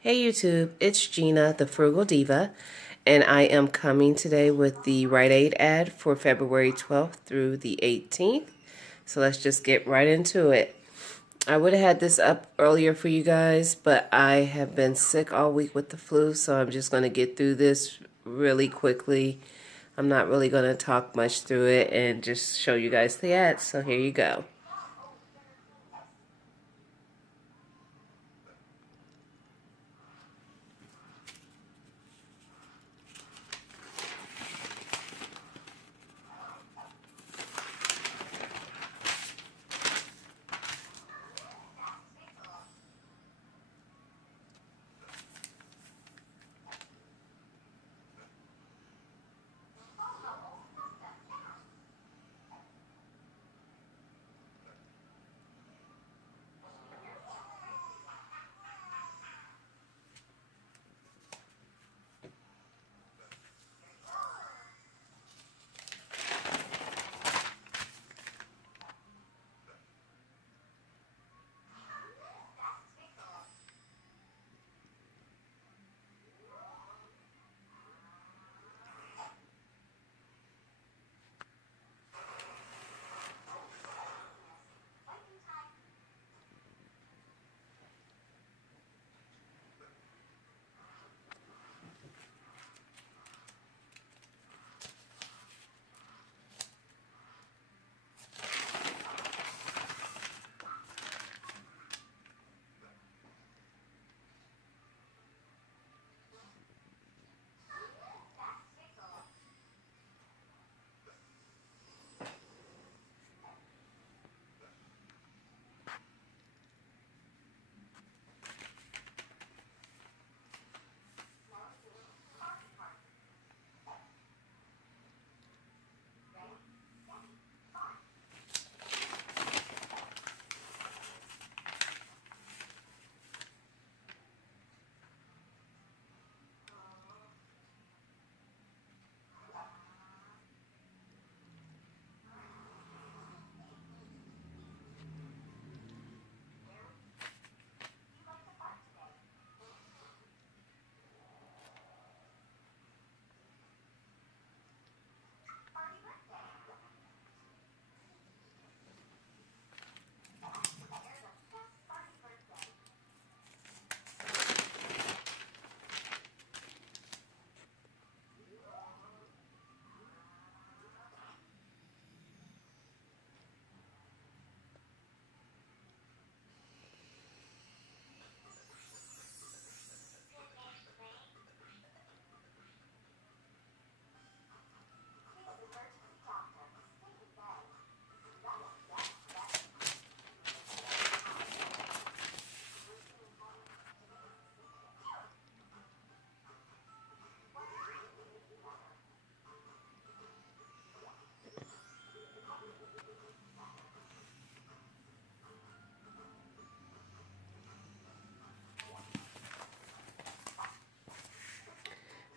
Hey YouTube, it's Gina, the Frugal Diva, and I am coming today with the Rite ad for February 12th through the 18th. So let's just get right into it. I would have had this up earlier for you guys, but I have been sick all week with the flu, so I'm just going to get through this really quickly. I'm not really going to talk much through it and just show you guys the ads, so here you go.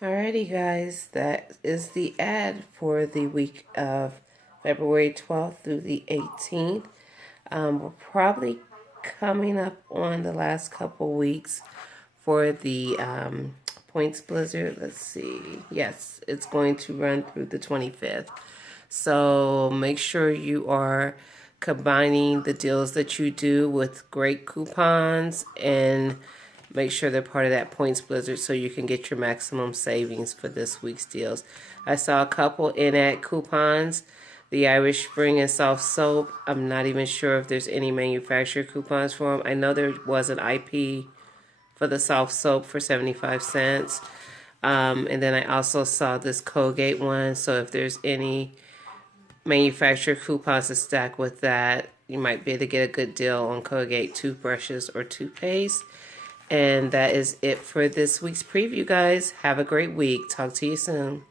Alrighty guys, that is the ad for the week of February 12th through the 18th. We're probably coming up on the last couple weeks for the Points Blizzard. Let's see. Yes, it's going to run through the 25th. So make sure you are combining the deals that you do with great coupons and make sure they're part of that Points Blizzard so you can get your maximum savings for this week's deals. I saw a couple in-ad coupons, the Irish Spring and Soft Soap. I'm not even sure if there's any manufacturer coupons for them. I know there was an IP for the Soft Soap for 75 cents. And then I also saw this Colgate one. So if there's any manufacturer coupons to stack with that, you might be able to get a good deal on Colgate toothbrushes or toothpaste. And that is it for this week's preview, guys. Have a great week. Talk to you soon.